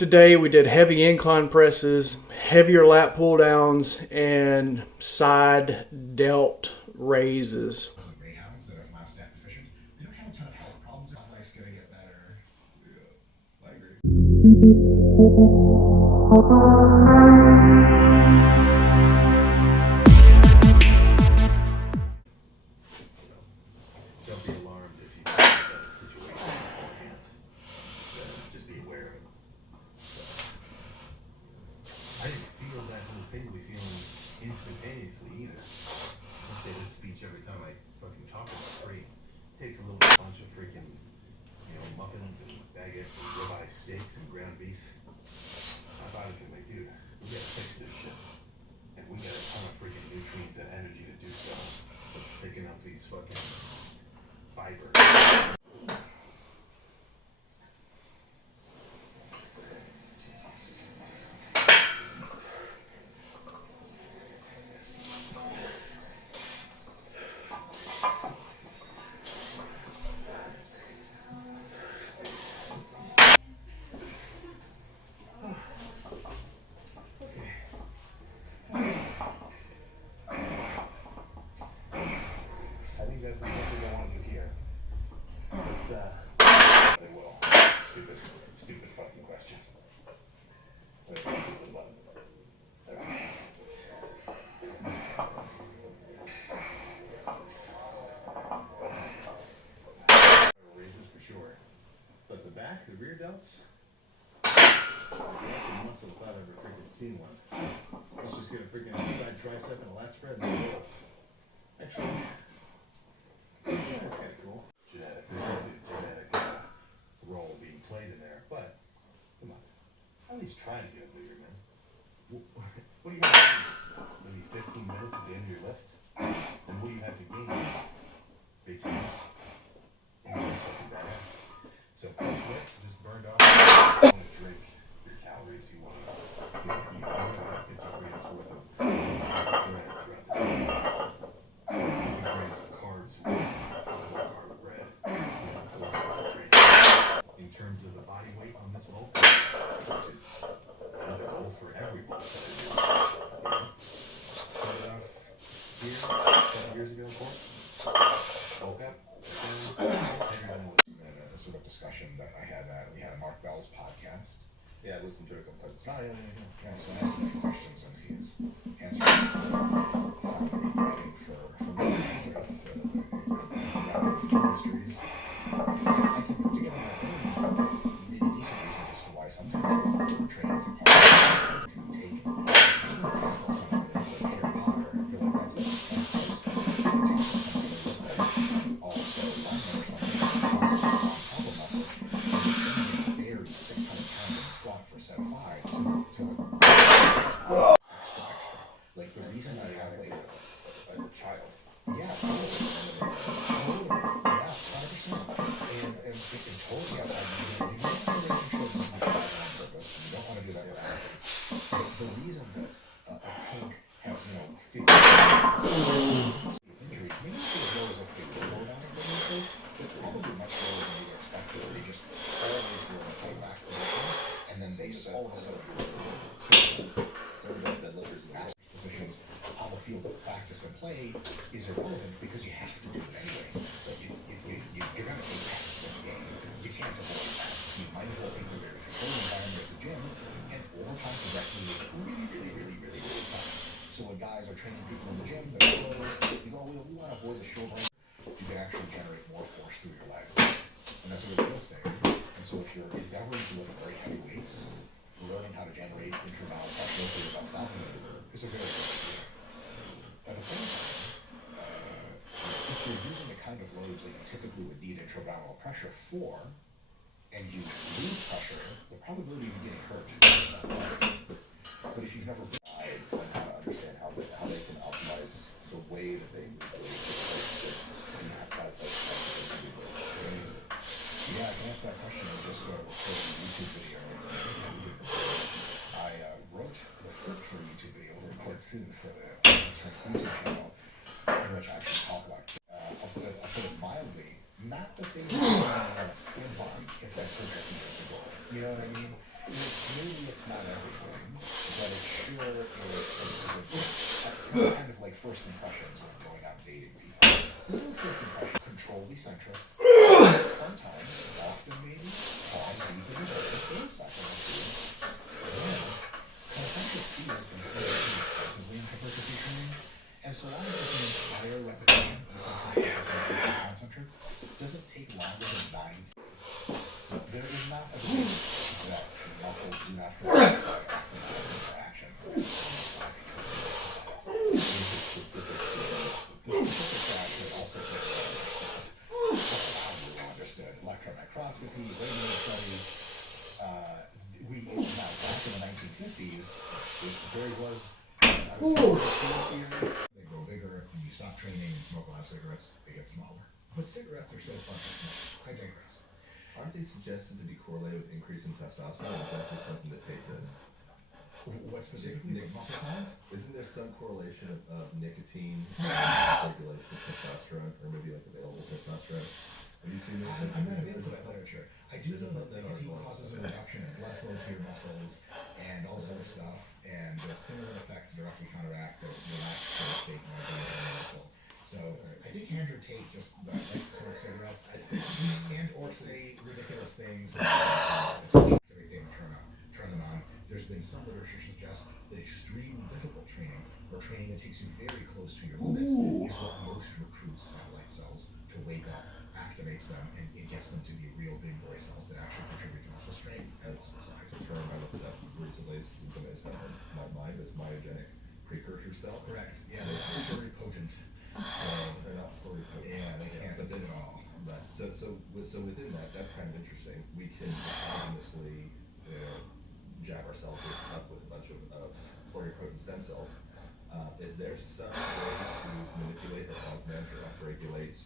Today we did heavy incline presses, heavier lat pull downs, and side delt raises. Greyhounds that are lab staff efficient, they don't have a ton of health problems. Health life's gonna get better. Yeah, I agree. Don't be alarmed if you think that situation beforehand. Just be aware of it. I didn't feel that whole tingly feeling instantaneously either. I say this speech every time I fucking talk about free. It takes a little bunch of freaking, muffins and baguettes and ribeye steaks and ground beef. I thought I was gonna be like, dude, we gotta fix this shit. And we got a ton of freaking nutrients and energy to do so. Let's thicken up these fucking fiber. I think that's the one thing I want to do here. They will. Stupid fucking question. Wait, this is the button. There. Raises for sure. But the back, the rear delts, the muscle if I've ever freaking seen one. Let's just get a freaking side tricep and a lat spread and roll. Actually, yeah, that's kind of cool. Genetic role being played in there, but come on, at least try to get bigger, man. What do you have to lose? Maybe 15 minutes at the end of your lift? And what do you have to gain? Big change. That's fucking badass. So push lift, just burned off. You want to drink your calories. You want to eat 50 grams worth of bread throughout the day. 50 grams of carbs with carb bread. In terms of the body weight on this bulk, which is another goal for everyone. Started off here 7 years ago, of course. Woke up. A sort of discussion that I had, we had a Mark Bell's podcast. Yeah, I listened to it a couple times. Oh, yeah. So I asked him a few questions and he's answering writing for answers, industries. I can put together my own maybe decent reasons as to why some people for training for college to take example somebody like Harry Potter. You're like, that's it. Also, running or something, muscle, muscle, and bury 600 pounds in squat for a set of 5 to extra. Like the reason I have like a child. Yeah, totally. Yeah, 100%. And totally outside you don't want to relationship with people on purpose. You don't want to do that with athletes. The reason that a tank has, 50 injuries, maybe it's as low as a 50 low down injury, but probably much lower than you expected. They just always were in a tight back position, and then they all of a sudden positions on the field of practice and play is irrelevant because you have to do it anyway. But you're going to take that in the game. You can't avoid that. You might as well take the very controlled environment at the gym, and overtime progressively is really tough. So when guys are training people in the gym, they're close, you go, we want to avoid the shoulder. You can actually generate more force through your legs. And that's a really good thing. And so if you're endeavoring to lift very heavy weights, learning how to generate intraabdominal pressure through your belt abdomen is a very good idea. At the same time, if you're using the kind of loads that you typically would need intra-abdominal pressure for, and you lose pressure, the probability of you getting hurt is low. But if you've never been I understand how they can optimize the way that they move weight, just emphasize that yeah, I can answer that question in just a YouTube video. I wrote the script for a YouTube video. We'll record soon for the YouTube channel, in which I actually talk about. I'll put it mildly. Not the thing that you want to skimp on if that project is the goal. You know what I mean? kind of like first impressions when going out dating people. Little first impression, control eccentric. Sometimes, often maybe, pause deep in the moment for a second or two. Concentric speed has been studied extensively in hypertrophy training, and so long as you can inspire repetition in concentric, doesn't take longer than 9 seconds. There is not a belief that muscles do not provide active muscle interaction. The specific fraction also understood. Electron microscopy, radio studies. Now back in the 1950s, there was they grow bigger. When you stop training and smoke a lot of cigarettes, they get smaller. But cigarettes are still fun to smoke. I digress. Aren't they suggested to be correlated with increase in testosterone? Or is that just something that Tate says? What specifically? Muscle size? Isn't there some correlation of nicotine regulation of testosterone, or maybe like available testosterone? Have you seen that? I'm not into that literature. I do know that nicotine causes a reduction in blood flow to your muscles and all this other stuff, and the stimulant effects directly counteract the relaxed state of the muscle. So I think Andrew Tate just likes to smoke cigarettes and or say ridiculous things that everything turn them on. There's been some literature suggests that extremely difficult training, or training that takes you very close to your limits, is what most recruits satellite cells to wake up, activates them, and it gets them to be real big boy cells that actually contribute to muscle strength and muscle size. The term I looked it up recently, since somebody's had my mind, is myogenic precursor cell. Correct. Yeah, they're very potent. They're not fully potent. Yeah, they can't do it all. But so within that, that's kind of interesting. We can autonomously jab ourselves up with a bunch of pluripotent stem cells. Is there some way to manipulate or augment or upregulate,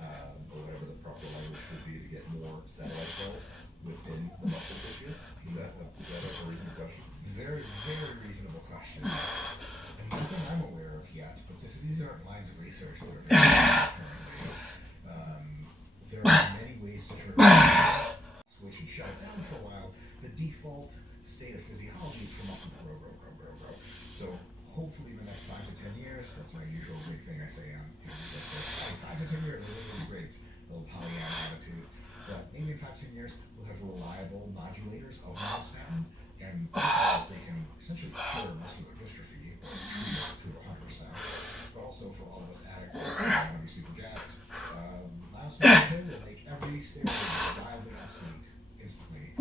or whatever the proper language would be, to get more satellite cells within the muscle tissue? Is that a reasonable question? very, very reasonable question. And nothing I'm aware of yet, but these aren't lines of research that are there are many ways to turn switch and shut it down for a while. The default state of physiology is for muscle to grow. So hopefully in the next 5 to 10 years, that's my usual big thing I say on 5 to 10 years, really great, little Pollyanna attitude. But maybe in 5 to 10 years, we'll have reliable modulators of myostatin, and they can essentially cure muscular dystrophy, or treat it to 100%. But also for all of us addicts that want to be super jacked, myostatin will make every steroid wildly obsolete instantly.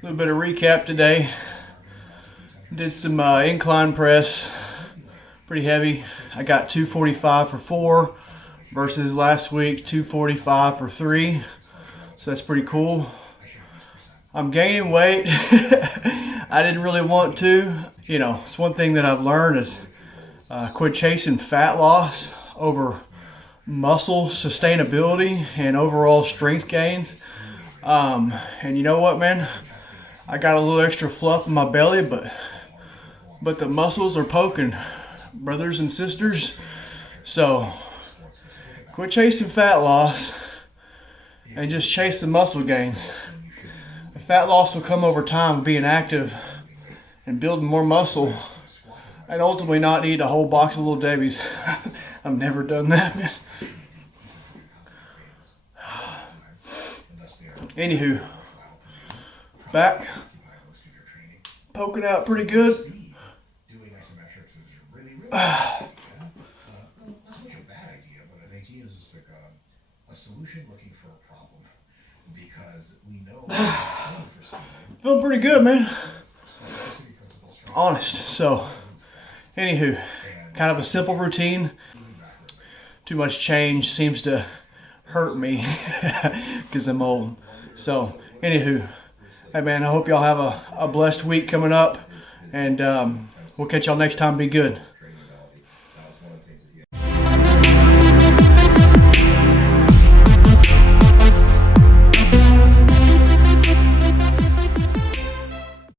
A little bit of recap today. Did some incline press, pretty heavy. I got 245 for 4 versus last week 245 for 3. So that's pretty cool. I'm gaining weight. I didn't really want to. You know, it's one thing that I've learned is quit chasing fat loss over muscle sustainability and overall strength gains. And you know what, man? I got a little extra fluff in my belly, but the muscles are poking, brothers and sisters. So quit chasing fat loss and just chase the muscle gains. The fat loss will come over time, being active and building more muscle, and ultimately not eat a whole box of Little Debbie's. I've never done that, man. Anywho, back poking out pretty good. Doing isometrics is really not so much a bad idea, but an idea is just like a solution looking for a problem, because we know for something, Feeling pretty good, man. specificity principles from Honest. So, anywho, kind of a simple routine. Too much change seems to hurt me because I'm old. So, anywho, hey man, I hope y'all have a blessed week coming up, and we'll catch y'all next time. Be good.